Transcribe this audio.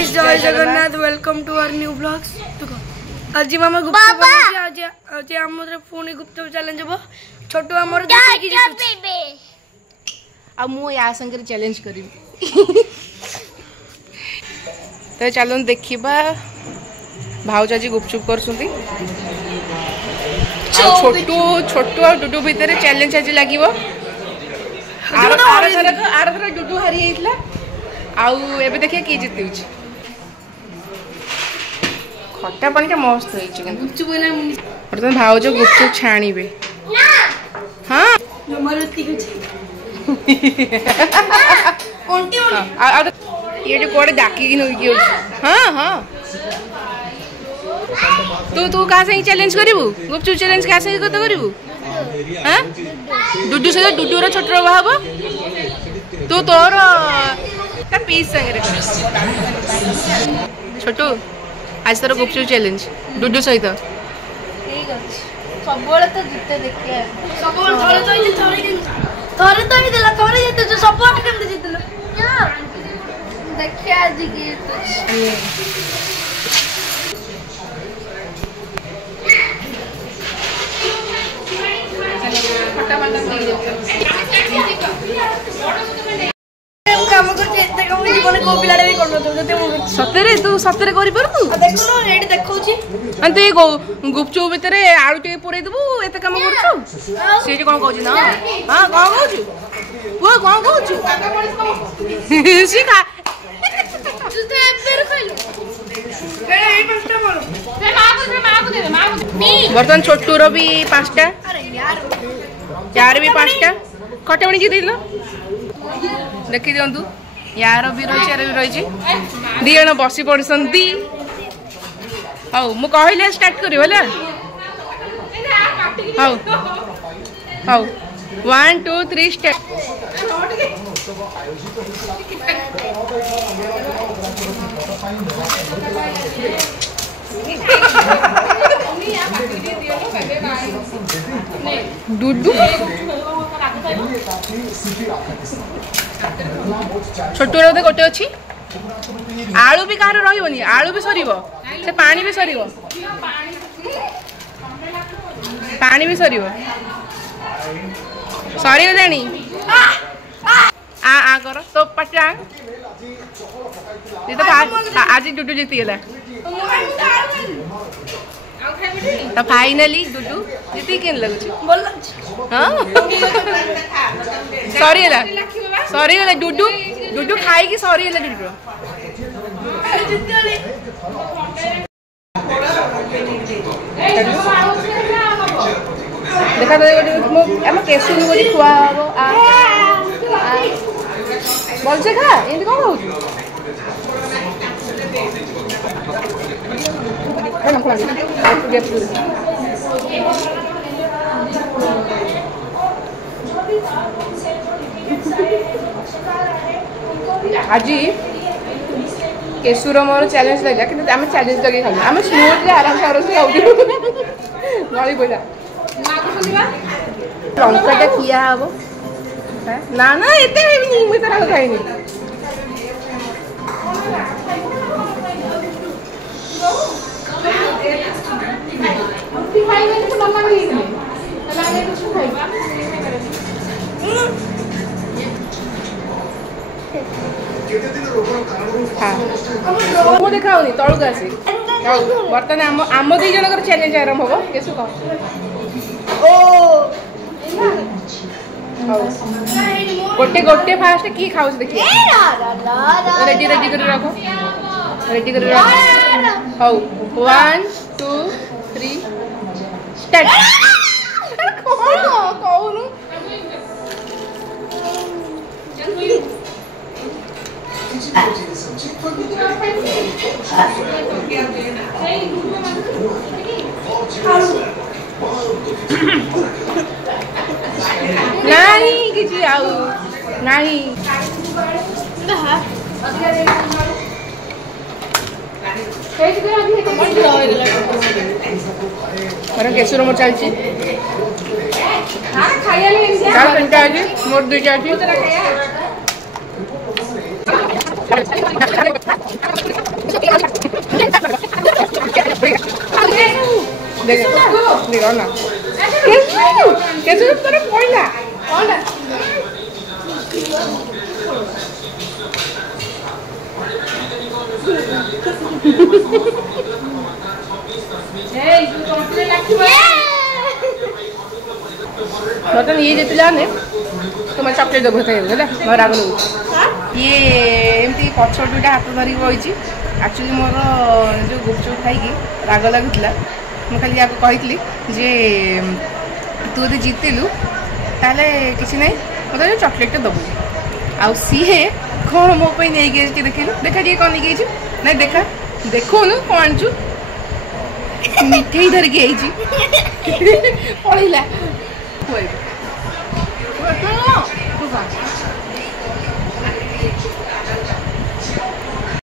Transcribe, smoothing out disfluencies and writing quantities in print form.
जय Jagannath welcome to our new blogs आज मामा गुप्त आज आज हमरे पुणी गुप्त चैलेंज हो छोटू हमर आ मु या संगे चैलेंज करी तो चलो देखिबा भाउज आज गुपचुप करसुंती छोटू छोटू और डुडू भितर चैलेंज आज लागिवो आर डुडू हारी हेइतला आउ एबे देखिए की जीती होची खट्टा पानी का मस्त होइची किंतु गुपचुप ना वर्तमान भाउज गुपचुप छाणीबे हां हमर ठीक अछि कोंटी आ ये जो कोड़े डाकी की नई की हां हां तू कहाँ से चैलेंज करिवु गुपचुप चैलेंज कहाँ से कत करिवु हां डुडू से डुडू रो छोटरो बाहबो तू तोर ता पीस संगे छोटू आज तोर गुपचुप चैलेंज डुडू सहित ठीक अछि सबोले तो जिते देखिए सबोल थोड़े तो ही दिला थोड़े जिते जो सबोल केम जितलो देखिए आज की सतरे तू सतरे करि परतु देखो रेडी देखौची अंते गुपचुप भितर आलू टे पुरै दबु एते काम करछु से जे कोन कहू ना हां कोन कहू वो कोन कहू सी का तू तो एबेर खइलो ए ई पांचटा मारो मां को दे बर्तन छोटू रो भी पांचटा अरे यार भी पांचटा खटमणी जी दिलो देखि दियंतु यार भी रही यार भी रही दी जन बसी पड़ती हौ मु कहले स्टार्ट करी होला हौ हौ 1 2 3 स्टार्ट डुडू छोटू रो गोटे अच्छी आलू भी कहार रही आलू भी सर से पानी भी सर पानी भी सर सरीगलानी आ कर तो पटा तो आज डुडू जीतीगला तो फाइनली डुडू जीती केन लगुच सरीगला सरीगला डुडू डुडू खाई की सरीगला डुडू देखा तो केसु खुआ बोल से खा ये कौन हो आज केसुर मोर चैलेंज लगा कि आम चैलेंज लगे खाऊ आम स्मूथली आराम से आराम से खाऊ गली पड़ा लंकाटा किया हम ना ना एते खाइबनी मुई तारा खाइनी ମୁଁ ଦେଖାଉନି ତଳକୁ ଆସି ବର୍ତ୍ତମାନ ଆମ ଦି ଜଣଙ୍କର ଚ୍ୟାଲେଞ୍ଜ ଆରମ୍ଭ ହବ କେସୁ କହ गोटे गोटे फास्ट की खाऊ देखिए रेडी रेडी कर रखो रेडी कर रखो हौ 1 2 3 स्टार्ट कौन कहूनु नहीं किसी आउ नहीं केसुर मोर चलती मोर दुईटा अच्छी देख देखो ना कैसे तेरे पॉइंट मतलब ये जितने जाने तो मैं चॉकलेट देव खाइए मैं राग लगे ये एमती पछ दुटा हाथ धरिक बही एक्चुअली मोर जो गुपचुप खाई राग लगुला मुझे खाली कही जे तू यदि जीतिलु ताले किसी ना मतलब जो चॉकलेट दबु आउ सीहे कौन मो पे नहीं गई देखिलु देखा जी कौन नहीं गई नहीं देखा देखोनु कौन आनचु मिठाई धरिकी आई पड़ेगा